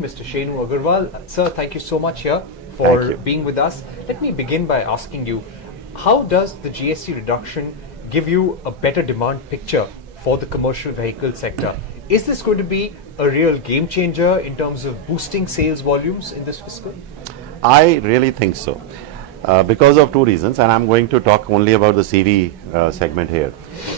Mr. Shenu Agarwal. Sir, thank you so much here for being with us. Let me begin by asking you, how does the GST reduction give you a better demand picture for the commercial vehicle sector? Is this going to be a real game changer in terms of boosting sales volumes in this fiscal? I really think so. Because of two reasons, and I'm going to talk only about the CV segment here.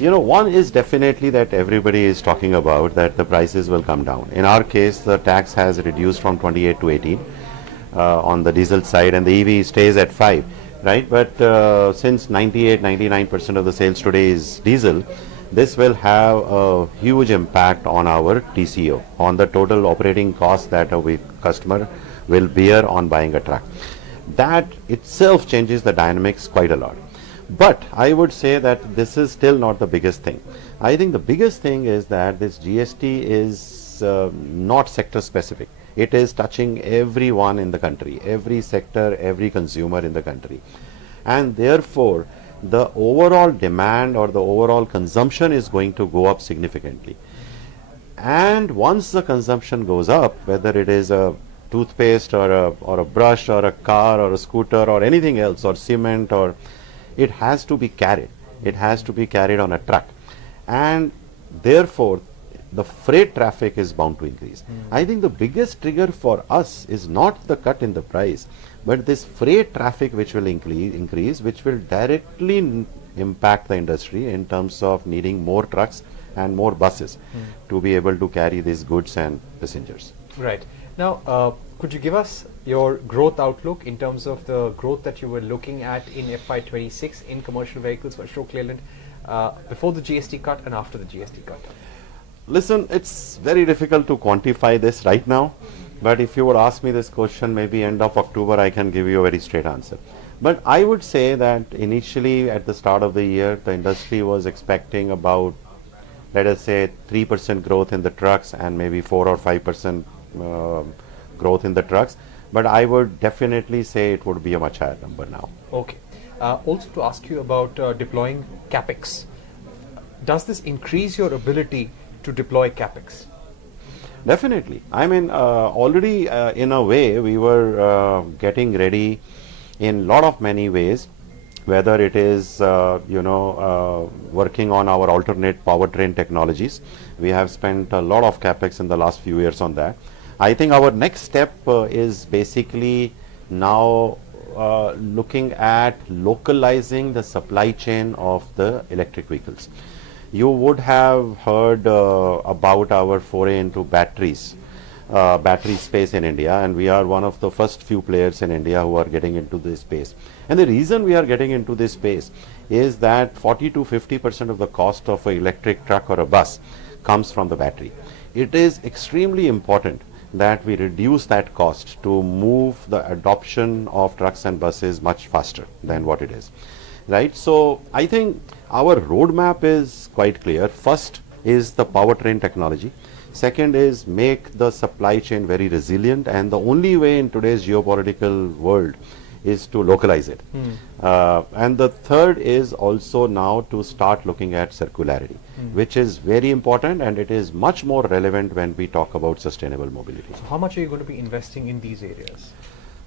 You know, one is definitely that everybody is talking about that the prices will come down. In our case, the tax has reduced from 28 to 18 on the diesel side, and the EV stays at 5, right? But since 99% of the sales today is diesel, this will have a huge impact on our TCO, on the total operating cost that a customer will bear on buying a truck. That itself changes the dynamics quite a lot. But I would say that this is still not the biggest thing. I think the biggest thing is that this GST is not sector specific. It is touching everyone in the country, every sector, every consumer in the country. And therefore, the overall demand or the overall consumption is going to go up significantly. And once the consumption goes up, whether it is a toothpaste or a brush or a car or a scooter or anything else or cement, or it has to be carried. It has to be carried on a truck, and therefore the freight traffic is bound to increase. I think the biggest trigger for us is not the cut in the price, but this freight traffic which will increase, which will directly impact the industry in terms of needing more trucks and more buses to be able to carry these goods and passengers. Right. Now, could you give us your growth outlook in terms of the growth that you were looking at in FY26 in commercial vehicles for Ashok Leyland before the GST cut and after the GST cut? Listen, it's very difficult to quantify this right now, but if you would ask me this question maybe end of October, I can give you a very straight answer. But I would say that initially at the start of the year, the industry was expecting about, let us say, 3% growth in the trucks and maybe 4 or 5% growth in the trucks, but I would definitely say it would be a much higher number now. Okay. Also to ask you about deploying capex, does this increase your ability to deploy capex? Definitely. I mean, already in a way we were getting ready in many ways, whether it is working on our alternate powertrain technologies. We have spent a lot of capex in the last few years on that. I think our next step is basically now looking at localizing the supply chain of the electric vehicles. You would have heard about our foray into batteries, battery space in India, and we are one of the first few players in India who are getting into this space. And the reason we are getting into this space is that 40 to 50% of the cost of an electric truck or a bus comes from the battery. It is extremely important that we reduce that cost to move the adoption of trucks and buses much faster than what it is, right? So I think our roadmap is quite clear. First is the powertrain technology. Second is make the supply chain very resilient, and the only way in today's geopolitical world is to localize it. And the third is also now to start looking at circularity, which is very important, and it is much more relevant when we talk about sustainable mobility. So how much are you going to be investing in these areas?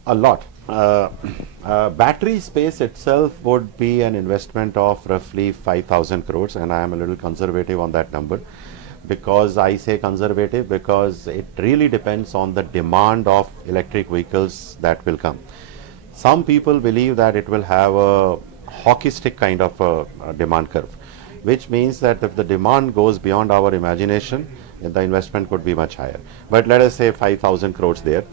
A lot. Battery space itself would be an investment of roughly 5,000 crores, and I am a little conservative on that number. Because I say conservative because it really depends on the demand of electric vehicles that will come. Some people believe that it will have a hockey stick kind of a demand curve, which means that if the demand goes beyond our imagination, the investment could be much higher. But let us say 5,000 crores there.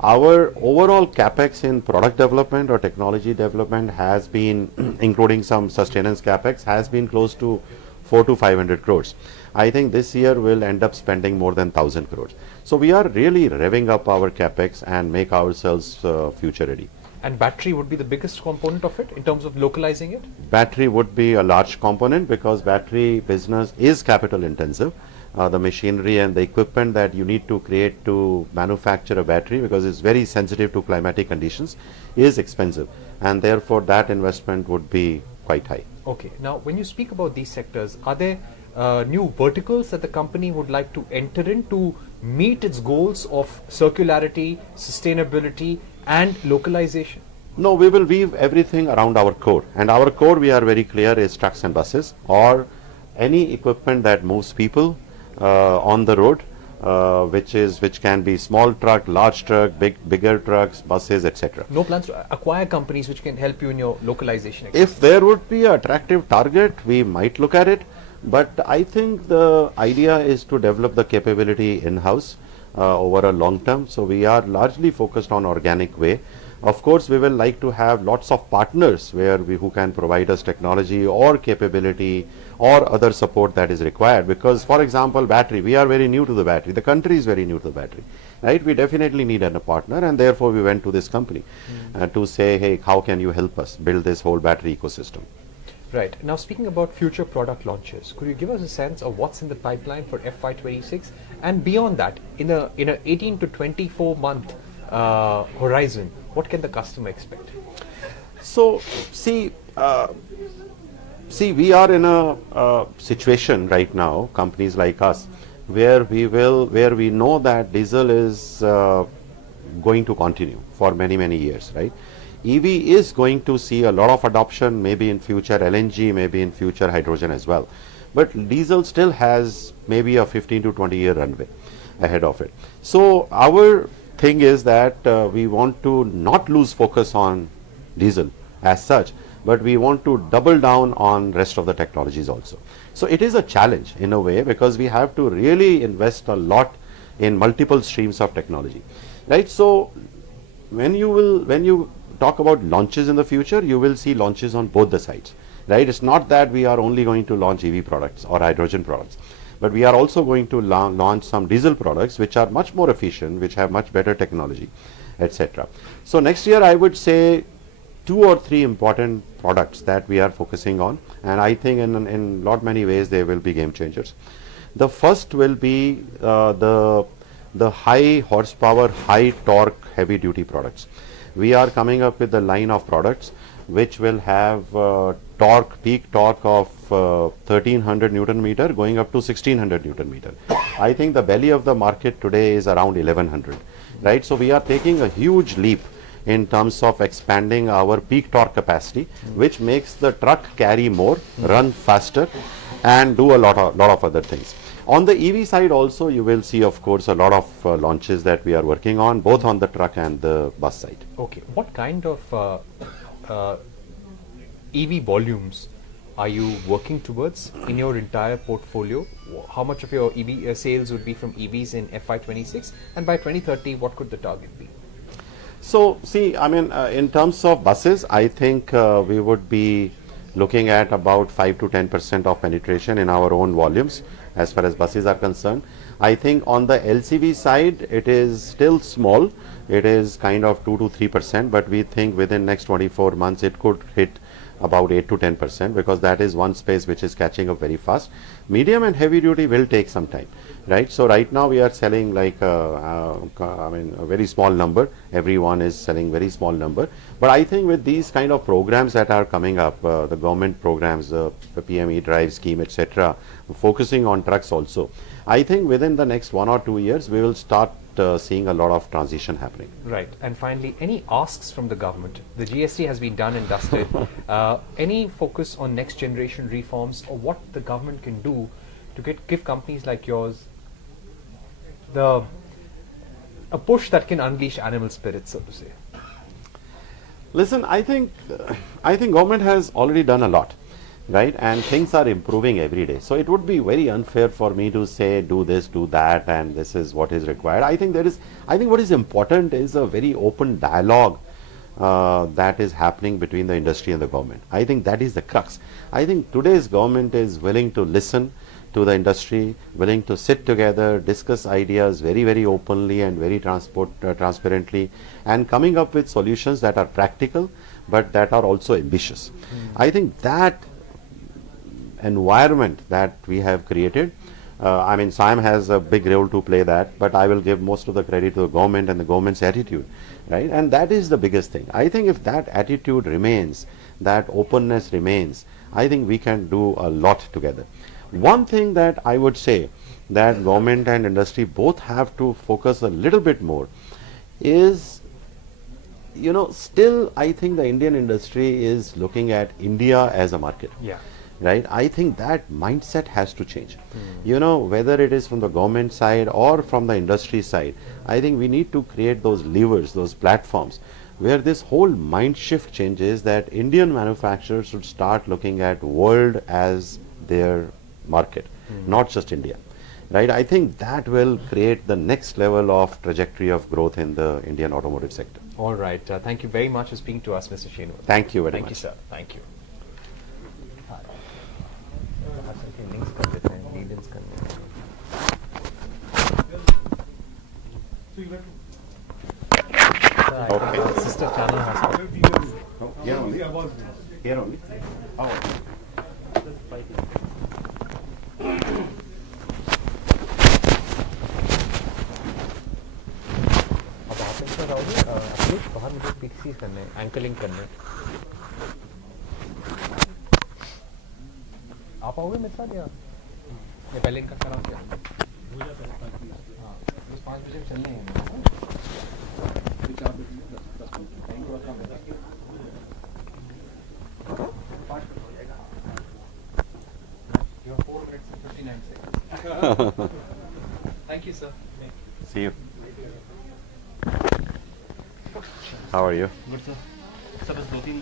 Our overall capex in product development or technology development has been, including some sustenance capex, has been close to 400 to 500 crores. I think this year we'll end up spending more than 1,000 crores. So we are really revving up our capex and make ourselves future ready. And battery would be the biggest component of it in terms of localizing it? Battery would be a large component because battery business is capital intensive. The machinery and the equipment that you need to create to manufacture a battery, because it's very sensitive to climatic conditions, is expensive, and therefore that investment would be quite high. Okay. Now, when you speak about these sectors, are there new verticals that the company would like to enter in to meet its goals of circularity, sustainability, and localization? No, we will weave everything around our core. And our core, we are very clear, is trucks and buses, or any equipment that moves people on the road, which can be small truck, large truck, bigger trucks, buses, etc. No plans to acquire companies which can help you in your localization? If there would be an attractive target, we might look at it. But I think the idea is to develop the capability in-house over a long term. So we are largely focused on organic way. Of course, we will like to have lots of partners who can provide us technology or capability or other support that is required. Because, for example, battery, we are very new to the battery. The country is very new to the battery, right? We definitely need a partner, and therefore we went to this company to say, hey, how can you help us build this whole battery ecosystem? Right. Now, speaking about future product launches, could you give us a sense of what's in the pipeline for FY26 and beyond that, in a 18 to 24 month horizon? What can the customer expect? So, see, we are in a situation right now, companies like us, where we know that diesel is going to continue for many years, right? EV is going to see a lot of adoption, maybe in future LNG, maybe in future hydrogen as well. But diesel still has maybe a 15 to 20 year runway ahead of it. So our thing is that we want to not lose focus on diesel as such, but we want to double down on rest of the technologies also. So it is a challenge in a way, because we have to really invest a lot in multiple streams of technology, right? So when you talk about launches in the future, you will see launches on both the sides, right? It's not that we are only going to launch EV products or hydrogen products, but we are also going to launch some diesel products which are much more efficient, which have much better technology, etc. So next year I would say 2 or 3 important products that we are focusing on, and I think in lot many ways they will be game changers. The first will be the high horsepower, high torque, heavy duty products. We are coming up with a line of products which will have peak torque of 1300 Newton meter going up to 1600 Newton meter. I think the belly of the market today is around 1100, right? So we are taking a huge leap in terms of expanding our peak torque capacity, which makes the truck carry more, run faster, and do a lot of other things. On the EV side also, you will see, of course, a lot of launches that we are working on, both on the truck and the bus side. Okay. What kind of EV volumes are you working towards in your entire portfolio? How much of your EV sales would be from EVs in FY26? And by 2030, what could the target be? So, see, I mean, in terms of buses, I think we would be looking at about 5 to 10% of penetration in our own volumes as far as buses are concerned. I think on the LCV side, it is still small. It is kind of 2 to 3%, but we think within next 24 months it could hit about 8 to 10%, because that is one space which is catching up very fast. Medium and heavy duty will take some time, right? So right now we are selling like a very small number. Everyone is selling very small number. But I think with these kind of programs that are coming up, the government programs, the PME drive scheme, etc., focusing on trucks also, I think within the next 1 or 2 years we will start seeing a lot of transition happening. Right. And finally, any asks from the government? The GST has been done and dusted. Any focus on next generation reforms, or what the government can do to give companies like yours a push that can unleash animal spirits, so to say? Listen, I think government has already done a lot, right? And things are improving every day. So it would be very unfair for me to say do this, do that, and this is what is required. I think what is important is a very open dialogue that is happening between the industry and the government. I think that is the crux. I think today's government is willing to listen to the industry, willing to sit together, discuss ideas very openly and very transparently, and coming up with solutions that are practical but that are also ambitious. I think that environment that we have created, I mean, SIAM has a big role to play that, but I will give most of the credit to the government and the government's attitude, right? And that is the biggest thing. I think if that attitude remains, that openness remains, I think we can do a lot together. One thing that I would say that government and industry both have to focus a little bit more is, still I think the Indian industry is looking at India as a market. Yeah. Right? I think that mindset has to change. Whether it is from the government side or from the industry side, I think we need to create those levers, those platforms where this whole mind shift changes, that Indian manufacturers should start looking at world as their market, not just India. Right? I think that will create the next level of trajectory of growth in the Indian automotive sector. All right. Thank you very much for speaking to us, Mr. Shenu. Thank you very much. Thank you, sir. Thank you. Links कर देते हैं, लीड-इन्स करने हैं। Okay. Sister channel has Here only. Here only. Oh. अब आप इनसे रहोगे upload बाहर मुझे पिक्सीज करने हैं, एंकलिंग करने हैं। आप आओगे मेरे साथ या पहले इनका कराओ क्या? हाँ, बस 5 बजे चलने हैं। You have 4 minutes and 59 seconds. Thank you, sir. See you. How are you? Good sir, sir बस 2-3